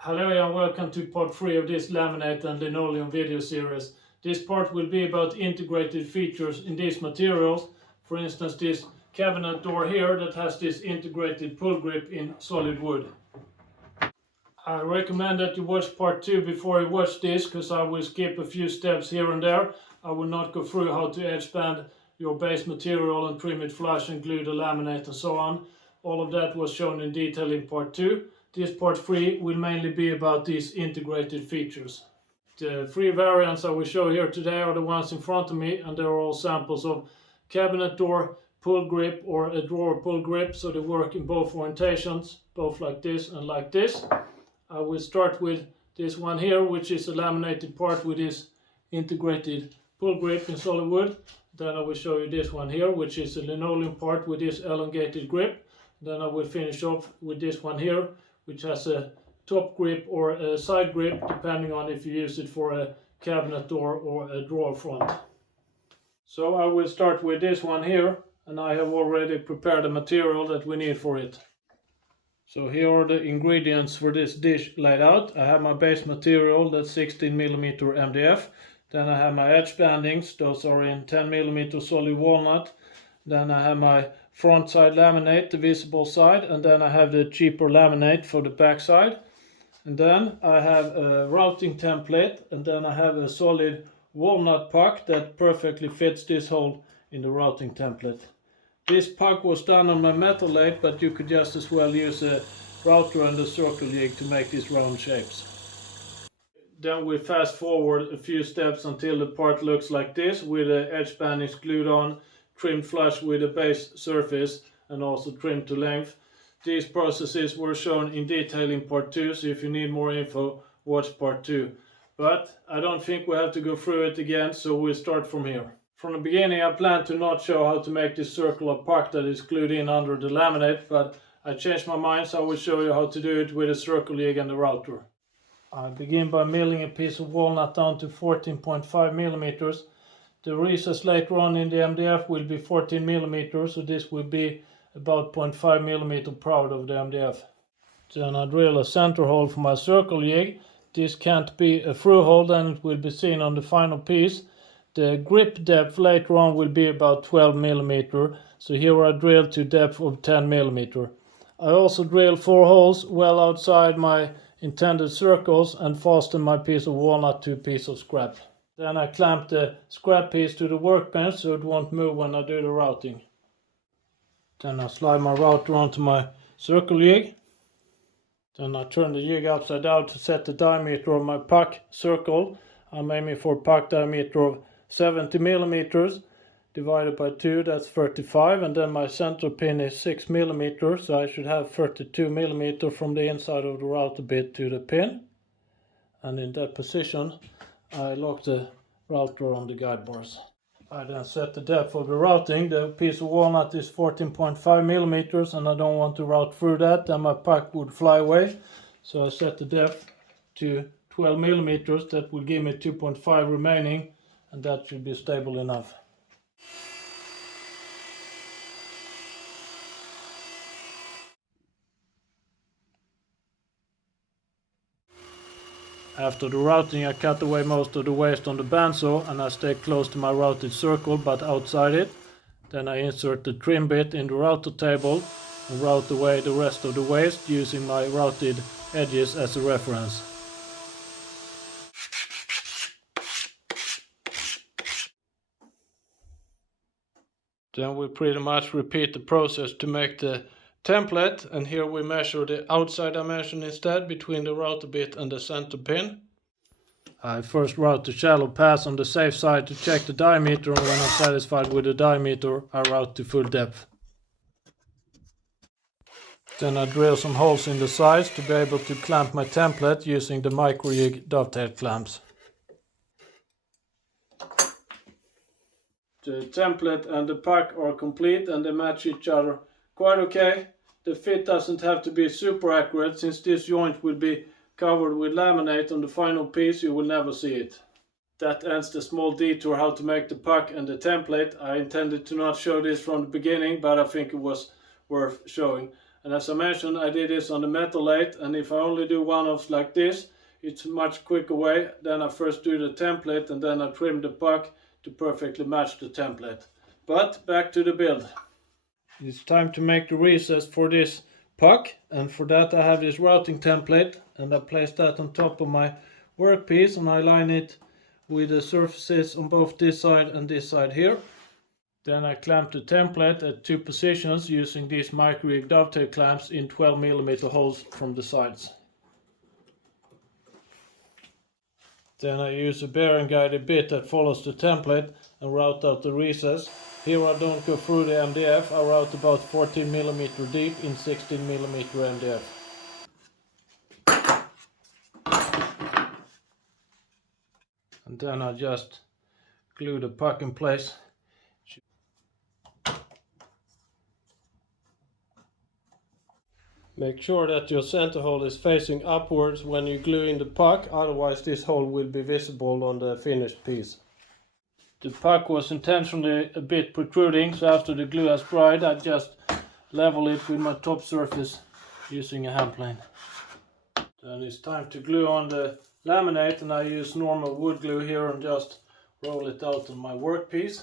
Hello and welcome to part 3 of this laminate and linoleum video series. This part will be about integrated features in these materials. For instance, this cabinet door here that has this integrated pull grip in solid wood. I recommend that you watch part 2 before you watch this, because I will skip a few steps here and there. I will not go through how to edge band your base material and trim it flush and glue the laminate and so on. All of that was shown in detail in part 2. This part 3 will mainly be about these integrated features. The 3 variants I will show here today are the ones in front of me, and they are all samples of cabinet door pull grip or a drawer pull grip, so they work in both orientations, both like this and like this. I will start with this one here, which is a laminated part with this integrated pull grip in solid wood. Then I will show you this one here, which is a linoleum part with this elongated grip. Then I will finish off with this one here, which has a top grip or a side grip, depending on if you use it for a cabinet door or a drawer front. So I will start with this one here, and I have already prepared the material that we need for it. So here are the ingredients for this dish laid out. I have my base material, that's 16mm MDF. Then I have my edge bandings, those are in 10mm solid walnut. Then I have my front side laminate, the visible side, and then I have the cheaper laminate for the back side. And then I have a routing template, and then I have a solid walnut puck that perfectly fits this hole in the routing template. This puck was done on my metal lathe, but you could just as well use a router and a circle jig to make these round shapes. Then we fast forward a few steps until the part looks like this, with the edge bandings glued on, trimmed flush with the base surface, and also trimmed to length. These processes were shown in detail in part 2, so if you need more info, watch part 2. But I don't think we have to go through it again, so we'll start from here. From the beginning I planned to not show how to make this circular puck that is glued in under the laminate, but I changed my mind, so I will show you how to do it with a circle jig and a router. I begin by milling a piece of walnut down to 14.5mm. The recess later on in the MDF will be 14mm, so this will be about 0.5mm proud of the MDF. Then I drill a center hole for my circle jig. This can't be a through hole, then it will be seen on the final piece. The grip depth later on will be about 12mm, so here I drill to depth of 10mm. I also drill 4 holes well outside my intended circles and fasten my piece of walnut to a piece of scrap. Then I clamp the scrap piece to the workbench so it won't move when I do the routing. Then I slide my router onto my circle jig. Then I turn the jig upside down to set the diameter of my puck circle. I'm aiming for a puck diameter of 70mm. Divided by 2, that's 35, and then my center pin is 6mm, so I should have 32mm from the inside of the router bit to the pin. And in that position I lock the router on the guide bars. I then set the depth of the routing. The piece of walnut is 14.5mm, and I don't want to route through that, then my puck would fly away. So I set the depth to 12mm, that will give me 2.5 remaining, and that should be stable enough. After the routing I cut away most of the waste on the bandsaw, and I stay close to my routed circle but outside it. Then I insert the trim bit in the router table and route away the rest of the waste using my routed edges as a reference. Then we pretty much repeat the process to make the template, and here we measure the outside dimension instead between the router bit and the center pin. I first route the shallow pass on the safe side to check the diameter, and when I'm satisfied with the diameter I route to full depth. Then I drill some holes in the sides to be able to clamp my template using the micro jig dovetail clamps. The template and the puck are complete and they match each other quite okay. The fit doesn't have to be super accurate, since this joint will be covered with laminate on the final piece. You will never see it. That ends the small detour how to make the puck and the template. I intended to not show this from the beginning, but I think it was worth showing. And as I mentioned, I did this on the metal lathe, and if I only do one-offs like this, it's a much quicker way. Then I first do the template and then I trim the puck to perfectly match the template. But back to the build. It's time to make the recess for this puck, and for that I have this routing template, and I place that on top of my workpiece and I line it with the surfaces on both this side and this side here. Then I clamp the template at 2 positions using these micro-rig dovetail clamps in 12mm holes from the sides. Then I use a bearing guided bit that follows the template and route out the recess. Here I don't go through the MDF, I route about 14mm deep in 16mm MDF. And then I just glue the puck in place. Make sure that your center hole is facing upwards when you glue in the puck, otherwise this hole will be visible on the finished piece. The puck was intentionally a bit protruding, so after the glue has dried I just level it with my top surface using a hand plane. Then it's time to glue on the laminate, and I use normal wood glue here and just roll it out on my workpiece.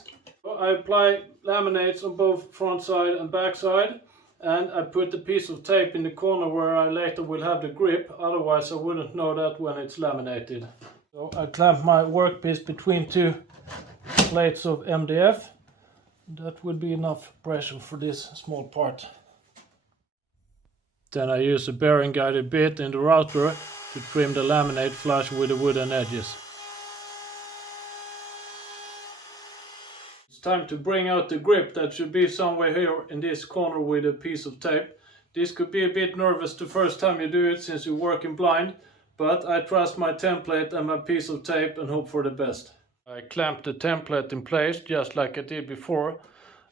I apply laminates on both front side and back side, and I put a piece of tape in the corner where I later will have the grip, otherwise I wouldn't know that when it's laminated. So I clamp my workpiece between 2 plates of MDF. That would be enough pressure for this small part. Then I use a bearing guided bit in the router to trim the laminate flush with the wooden edges. It's time to bring out the grip that should be somewhere here in this corner with a piece of tape. This could be a bit nervous the first time you do it since you're working blind, but I trust my template and my piece of tape and hope for the best. I clamp the template in place just like I did before,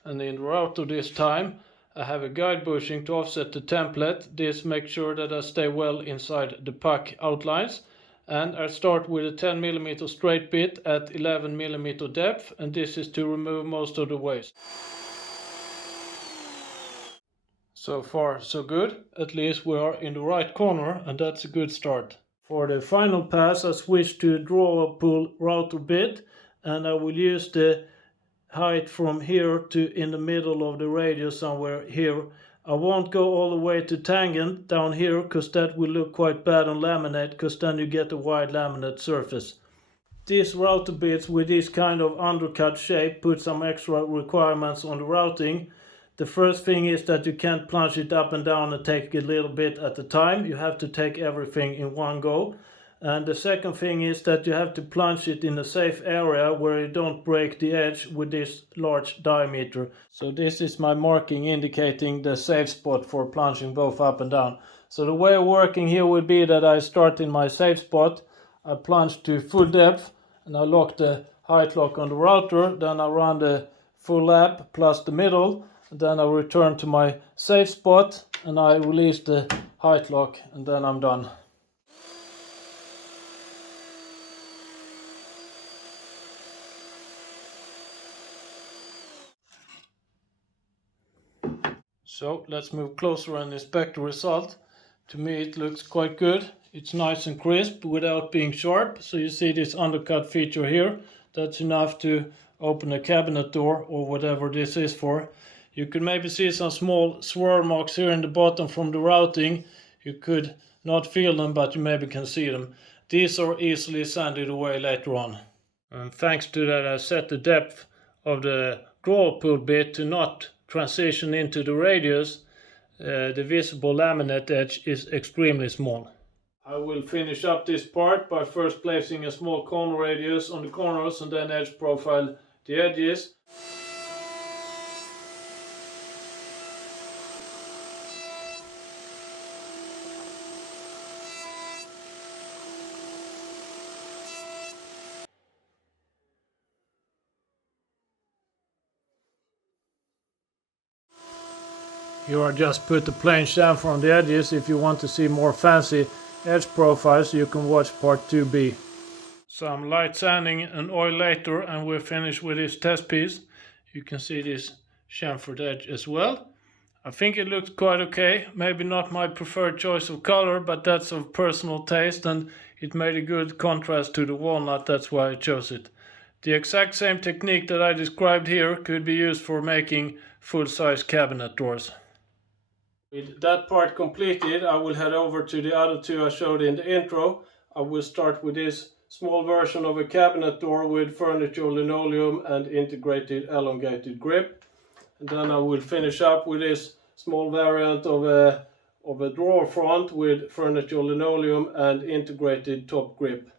and in the router this time I have a guide bushing to offset the template. This makes sure that I stay well inside the puck outlines. And I start with a 10mm straight bit at 11mm depth, and this is to remove most of the waste. So far so good, at least we are in the right corner, and that's a good start. For the final pass I switch to a draw pull router bit, and I will use the height from here to in the middle of the radius somewhere here. I won't go all the way to tangent down here because that will look quite bad on laminate, because then you get a wide laminate surface. These router bits with this kind of undercut shape put some extra requirements on the routing. The first thing is that you can't plunge it up and down and take a little bit at a time. You have to take everything in one go. And the second thing is that you have to plunge it in a safe area where you don't break the edge with this large diameter. So this is my marking indicating the safe spot for plunging both up and down. So the way of working here would be that I start in my safe spot, I plunge to full depth, and I lock the height lock on the router, then I run the full lap plus the middle, and then I return to my safe spot and I release the height lock, and then I'm done. So let's move closer and inspect the result. To me it looks quite good. It's nice and crisp without being sharp. So you see this undercut feature here. That's enough to open a cabinet door or whatever this is for. You could maybe see some small swirl marks here in the bottom from the routing. You could not feel them, but you maybe can see them. These are easily sanded away later on. And thanks to that I set the depth of the drawer pull bit to not transition into the radius. The visible laminate edge is extremely small. I will finish up this part by first placing a small corner radius on the corners and then edge profile the edges. Here I just put a plain chamfer on the edges. If you want to see more fancy edge profiles, you can watch part 2b. Some light sanding and oil later and we're finished with this test piece. You can see this chamfered edge as well. I think it looks quite okay. Maybe not my preferred choice of color, but that's of personal taste, and it made a good contrast to the walnut, that's why I chose it. The exact same technique that I described here could be used for making full-size cabinet doors. With that part completed, I will head over to the other two I showed in the intro. I will start with this small version of a cabinet door with furniture linoleum and integrated elongated grip. And then I will finish up with this small variant of a drawer front with furniture linoleum and integrated top grip.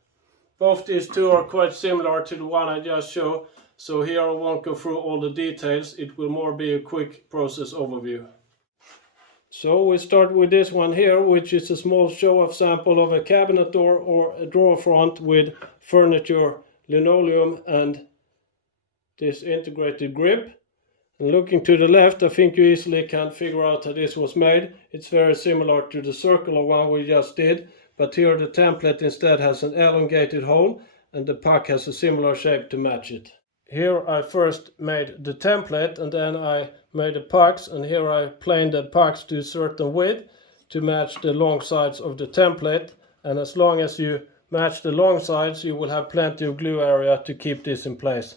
Both these two are quite similar to the one I just showed, so here I won't go through all the details. It will more be a quick process overview. So we start with this one here, which is a small show-off sample of a cabinet door or a drawer front with furniture linoleum and this integrated grip. And looking to the left, I think you easily can figure out how this was made. It's very similar to the circular one we just did, but here the template instead has an elongated hole and the puck has a similar shape to match it. Here I first made the template and then I made the pucks, and here I planed the pucks to a certain width to match the long sides of the template, and as long as you match the long sides you will have plenty of glue area to keep this in place.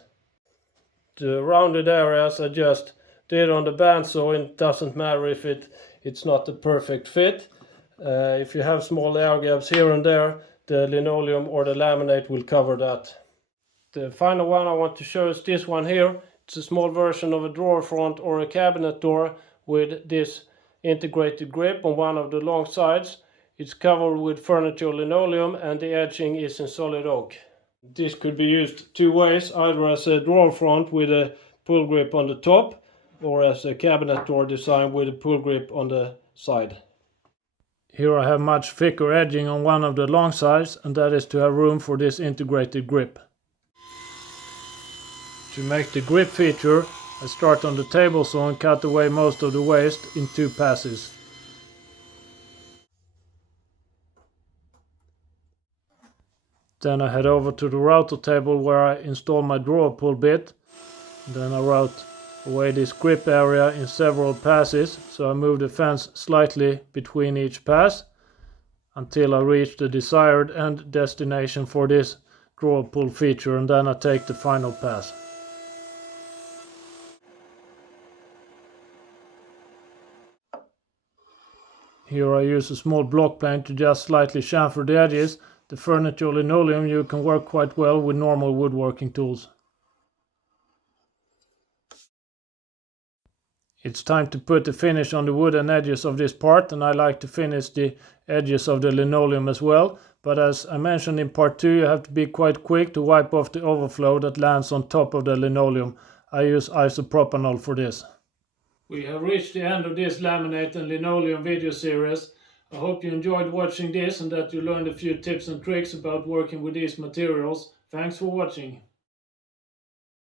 The rounded areas I just did on the bandsaw, and it doesn't matter if it's not a perfect fit. If you have small air gaps here and there, the linoleum or the laminate will cover that. The final one I want to show is this one here. It's a small version of a drawer front or a cabinet door with this integrated grip on one of the long sides. It's covered with furniture linoleum and the edging is in solid oak. This could be used two ways, either as a drawer front with a pull grip on the top or as a cabinet door design with a pull grip on the side. Here I have much thicker edging on one of the long sides, and that is to have room for this integrated grip. To make the grip feature, I start on the table saw and cut away most of the waste in two passes. Then I head over to the router table where I install my drawer pull bit. Then I route away this grip area in several passes, so I move the fence slightly between each pass until I reach the desired end destination for this drawer pull feature, and then I take the final pass. Here I use a small block plane to just slightly chamfer the edges. The furniture linoleum you can work quite well with normal woodworking tools. It's time to put the finish on the wooden edges of this part, and I like to finish the edges of the linoleum as well. But as I mentioned in part 2, you have to be quite quick to wipe off the overflow that lands on top of the linoleum. I use isopropanol for this. We have reached the end of this laminate and linoleum video series. I hope you enjoyed watching this and that you learned a few tips and tricks about working with these materials. Thanks for watching.